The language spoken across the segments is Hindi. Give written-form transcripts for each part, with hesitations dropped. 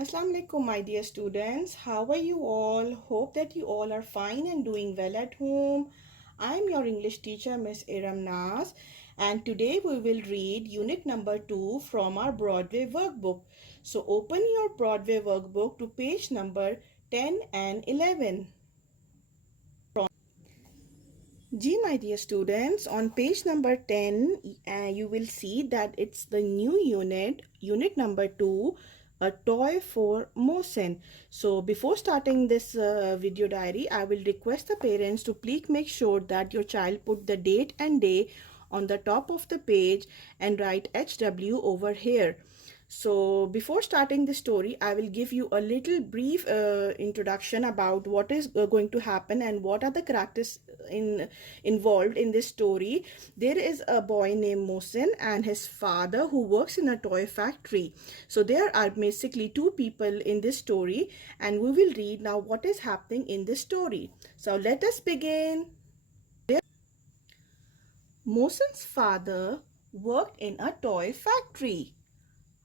Assalamu alaikum, my dear students. How are you all? Hope that you all are fine and doing well at home. I'm your English teacher, Miss Iram Nas, and today we will read unit number 2 from our Broadway workbook. So open your Broadway workbook to page number 10 and 11. Ji, my dear students, on page number 10, you will see that it's the new unit number 2, a toy for Mohsen. So before starting this video diary, I will request the parents to please make sure that your child put the date and day on the top of the page and write HW over here. So before starting the story, I will give you a little brief introduction about what is going to happen and what are the characters involved in this story. There is a boy named Mohsen and his father who works in a toy factory. So there are basically two people in this story, and we will read now what is happening in this story. So let us begin. Mohsen's father worked in a toy factory.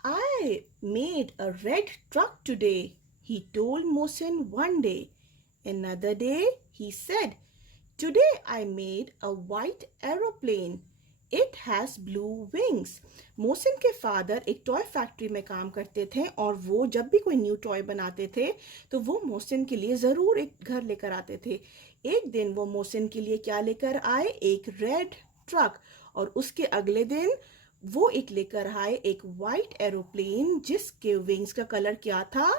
I made a red truck today, he told Mohsen one day. Another day, he said, today I made a white aeroplane. It has blue wings. Mohsin के फादर एक टॉय फैक्ट्री में काम करते थे और वो जब भी कोई न्यू टॉय बनाते थे तो वो मोहसिन के लिए ज़रूर एक घर लेकर आते थे। एक दिन वो मोहसिन के लिए क्या लेकर आए? एक रेड ट्रक। और उसके अगले दिन वो एक लेकर आए एक वाइट एरोप्लेन जिसके विंग्स का कलर क्या था?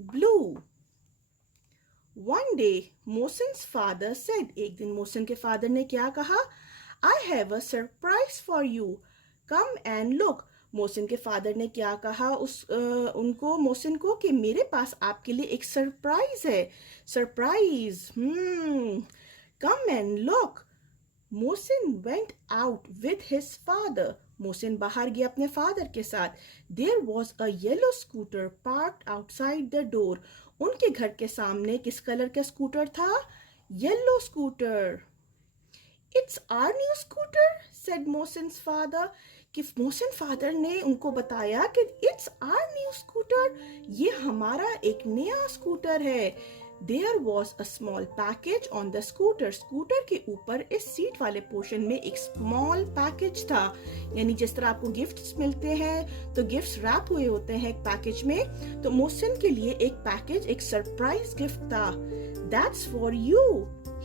Blue. One day Mohsin's father said, एक दिन मोहसिन के फादर ने क्या कहा? I have a surprise for you, come and look. Mohsin के फादर ने क्या कहा मोहसिन को कि मेरे पास आपके लिए एक सरप्राइज है। Surprise, come and look. Mohsin went out with his father. Mohsin बाहर गया अपने फादर के साथ। There was a yellow scooter parked outside the door. उनके घर के सामने किस कलर का स्कूटर था? Yellow scooter. It's our new scooter, said Mohsin's father. कि मोहसिन फादर ने उनको बताया कि इट्स आवर न्यू स्कूटर, ये हमारा एक नया स्कूटर है। There was a small package on the scooter. Scooter के ऊपर इस सीट वाले पोर्शन में एक स्मॉल पैकेज था। यानी जिस तरह आपको गिफ्ट्स मिलते हैं तो गिफ्ट्स रैप हुए होते हैं एक पैकेज में, तो मोहसिन के लिए एक पैकेज, एक सरप्राइज गिफ्ट था। That's for you,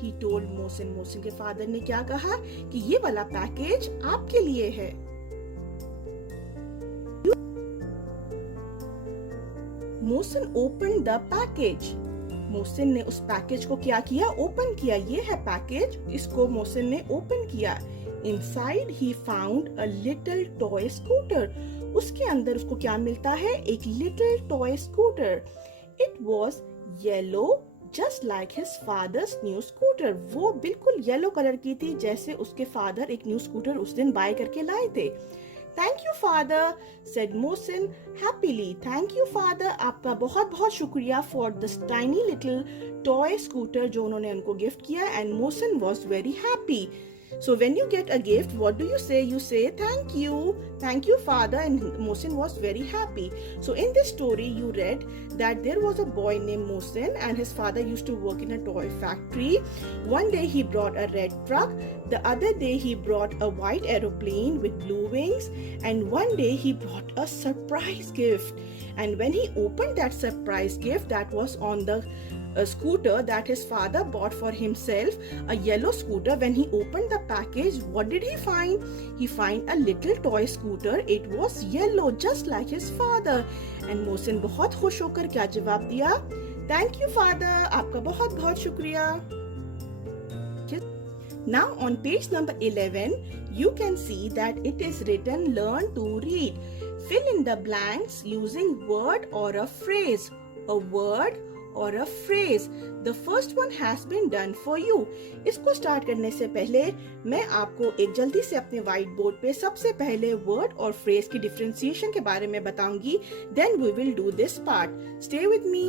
he told Mohsin. मोहसिन के फादर ने क्या कहा कि ये वाला पैकेज आपके लिए है। Mohsin opened the package. Mohsin ने उस पैकेज को क्या किया? ओपन किया। ये है पैकेज, इसको मोहसिन ने ओपन किया। Inside he found a little toy scooter. उसके अंदर उसको क्या मिलता है? एक little toy scooter. It was yellow just like his father's new scooter. वो बिल्कुल येलो कलर की थी जैसे उसके फादर एक न्यू स्कूटर उस दिन बाय करके लाए थे। Thank you father, said Mohsin happily. Thank you father, आपका बहुत बहुत शुक्रिया for this tiny little toy scooter जो उन्होंने उनको गिफ्ट किया। And Mohsin was very happy. So when you get a gift, what do you say? You say thank you father, and Mohsin was very happy. So in this story you read that there was a boy named Mohsin and his father used to work in a toy factory. One day he brought a red truck, the other day he brought a white aeroplane with blue wings, and one day he brought a surprise gift. And when he opened that surprise gift, that was on the a scooter that his father bought for himself, a yellow scooter. When he opened the package, what did he find? He found a little toy scooter. It was yellow just like his father. And Mohsin बहुत खुश होकर क्या जवाब दिया? Thank you father, आपका बहुत बहुत शुक्रिया। Now on page number 11, you can see that it is written learn to read. Fill in the blanks using word or a phrase. A word or a phrase. The first one has been done for you. इसको स्टार्ट करने से पहले मैं आपको एक जल्दी से अपने व्हाइट बोर्ड पे सबसे पहले वर्ड और फ्रेज की डिफरेंशिएशन के बारे में बताऊंगी. Then we will do this part. Stay with me.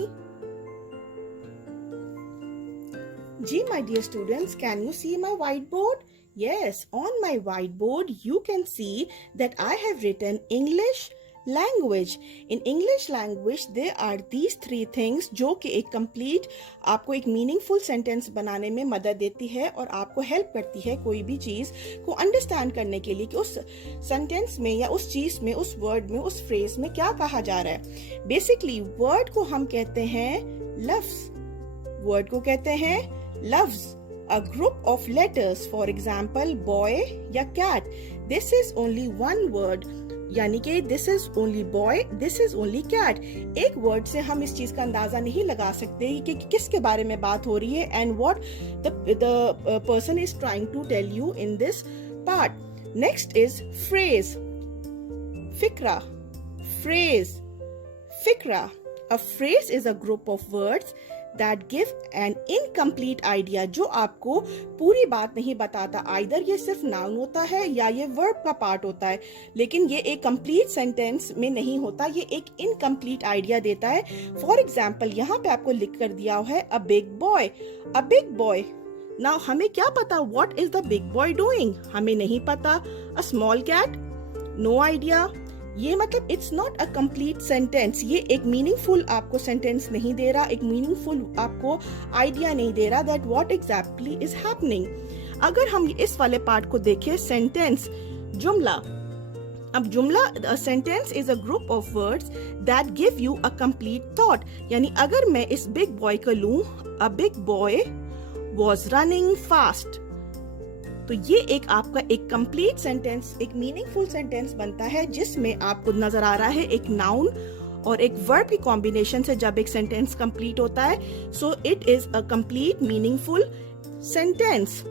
Ji, my dear students, can you see my whiteboard? Yes, on my whiteboard you can see that I have written English language. In English language there are these three things जो कि एक कंप्लीट आपको एक मीनिंगफुल सेंटेंस बनाने में मदद देती है और आपको हेल्प करती है कोई भी चीज को अंडरस्टैंड करने के लिए कि उस सेंटेंस में या उस चीज में, उस वर्ड में, उस फ्रेज में क्या कहा जा रहा है. बेसिकली वर्ड को हम कहते हैं लफ्ज. वर्ड को कहते हैं लफ्ज. A group of letters, for example, boy या cat. This is only one word. यानी कि this is only boy, this is only cat. एक वर्ड से हम इस चीज का अंदाजा नहीं लगा सकते कि किसके बारे में बात हो रही है and what the person is trying to tell you in this part. Next is phrase. Fikra. Phrase. Fikra. A phrase is a group of words that give an incomplete idea, जो आपको पूरी बात नहीं बताता. आइदर ये सिर्फ नाउन होता है या ये वर्ब का पार्ट होता है, लेकिन ये एक कंप्लीट सेंटेंस में नहीं होता. ये एक इनकम्प्लीट आइडिया देता है. फॉर एग्जाम्पल यहाँ पे आपको लिख कर दिया है a big boy. A big boy. Now हमें क्या पता what is the big boy doing? हमें नहीं पता. A small cat, no idea. ये मतलब it's not a complete sentence. ये एक मीनिंगफुल आपको सेंटेंस नहीं दे रहा, एक मीनिंगफुल आपको आइडिया नहीं दे रहा that what exactly is happening. अगर हम इस वाले पार्ट को देखें, सेंटेंस, जुमला. अब जुमला, sentence is a group of words that give you a complete thought. यानी अगर मैं इस बिग बॉय को लूं, अ big boy was running fast, तो ये एक आपका एक कंप्लीट सेंटेंस, एक मीनिंगफुल सेंटेंस बनता है जिसमें आपको नजर आ रहा है एक नाउन और एक वर्ब की कॉम्बिनेशन से जब एक सेंटेंस कंप्लीट होता है. So it is a complete meaningful sentence.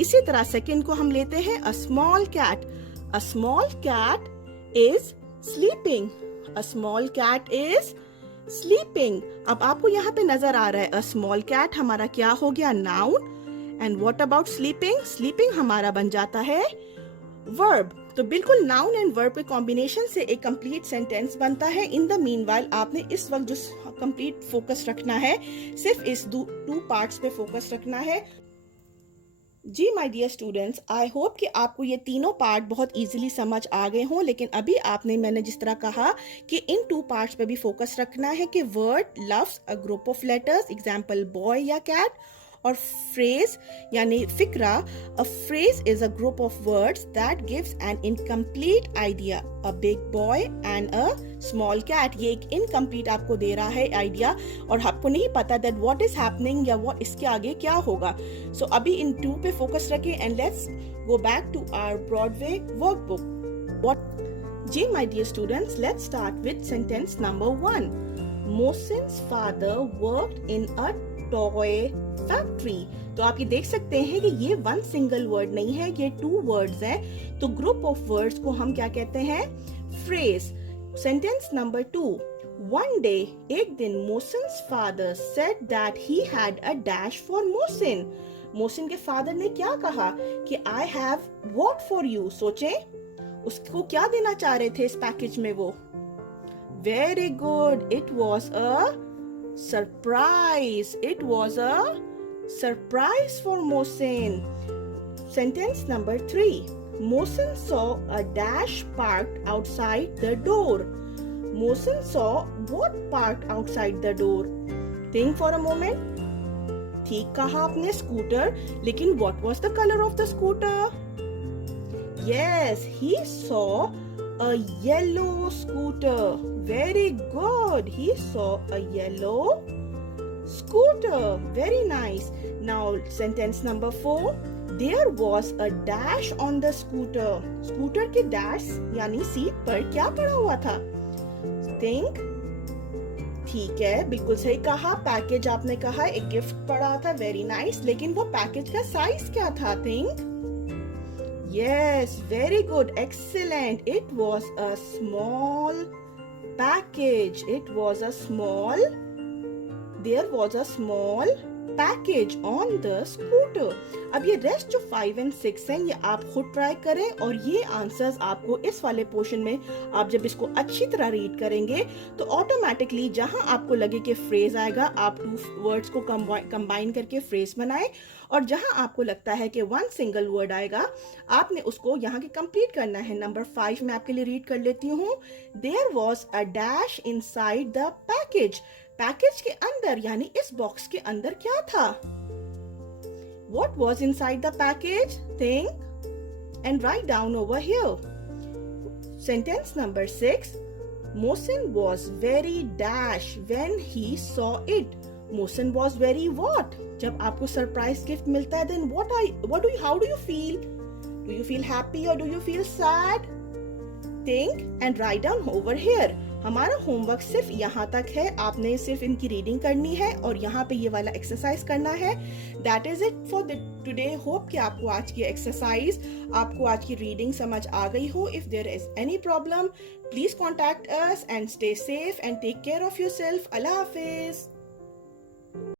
इसी तरह सेकंड को हम लेते हैं a small cat. A small cat is sleeping. A small cat is sleeping. अब आपको यहाँ पे नजर आ रहा है अ स्मॉल कैट हमारा क्या हो गया? Noun. And what about sleeping? Sleeping हमारा बन जाता है वर्ब. तो बिल्कुल नाउन एंड वर्ब के कॉम्बिनेशन से एक कंप्लीट सेंटेंस बनता है. इन द मीनवाइल आपने इस वक्त जो कंप्लीट फोकस रखना है, सिर्फ इस टू पार्ट्स पे फोकस रखना है. Ji my dear students, I hope कि आपको ये तीनों पार्ट बहुत इजीली समझ आ गए हों. लेकिन अभी मैंने जिस तरह कहा कि इन टू पार्ट्स पे भी फोकस रखना है कि वर्ड, लफ्ज, a group of letters, example boy या कैट, और फ्रेज यानी फिक्रा. A phrase is a group of words that gives an incomplete idea. A big boy and a small cat, ये एक इनकम्प्लीट आपको दे रहा है आइडिया और आपको नहीं पता दैट व्हाट इज हैपनिंग या वो इसके आगे क्या होगा. सो अभी इन टू पे फोकस रखें and let's go back to our Broadway workbook. What ji my dear students, let's start with sentence number 1. Mohsin's father worked in a toy factory. तो आप ये देख सकते हैं कि ये वन सिंगल वर्ड नहीं है, ये टू वर्ड्स हैं. तो ग्रुप ऑफ वर्ड्स को हम क्या कहते हैं? Phrase. Sentence number 2. One day, एक दिन, Mohsin's father said that he had a dash for Mohsin. मोहसिन के फादर ने क्या कहा कि I have what for you. सोचें उसको क्या देना चाह रहे थे इस पैकेज में वो. Very good, it was a surprise. It was a surprise for Mohsin. Sentence number 3. Mohsin saw a dash parked outside the door. Mohsin saw what parked outside the door? Think for a moment. ठीक कहा आपने स्कूटर, लेकिन what was the color of the scooter? Yes, he saw a yellow scooter. Very good. He saw a yellow scooter. Very nice. Now sentence number 4. There was a dash on the scooter. Scooter के dash यानी सीट पर क्या पड़ा हुआ था? Think. ठीक है, बिल्कुल सही कहा. पैकेज आपने कहा एक गिफ्ट पड़ा था. Very nice. लेकिन वो पैकेज का साइज क्या था? Think. Yes, very good, excellent. It was a small package. It was a small. There was a small package on the scooter. अब ये रेस्ट जो 5 and 6 हैं ये आप खुद ट्राई करें और ये आंसर्स आपको इस वाले पोर्शन में आप जब इसको अच्छी तरह रीड करेंगे तो ऑटोमेटिकली जहां आपको लगे कि फ्रेज आएगा आप 2 वर्ड्स को कंबाइन करके फ्रेज बनाएं और जहां आपको लगता है कि 1 सिंगल वर्ड आएगा आपने उसको यहाँ के कंप्लीट करना है। नंबर 5 मैं आपके लिए रीड कर लेती हूँ। There was a dash inside the package. Package के अंदर यानी इस बॉक्स के अंदर क्या था? What was inside the package? Think and write down over here. Sentence number 6. Mohsin was very dash when he saw it. Mohsin was very what? जब आपको सरप्राइज गिफ्ट मिलता है then how do you feel? Do you feel happy or do you feel sad? Think and write down over here. हमारा होमवर्क सिर्फ यहाँ तक है, आपने सिर्फ इनकी रीडिंग करनी है और यहाँ पे ये वाला एक्सरसाइज करना है। That is it for today. Hope कि आपको आज की एक्सरसाइज, आपको आज की रीडिंग समझ आ गई हो। If there is any problem please contact us and stay safe and take care of yourself. अल्लाह हाफिज।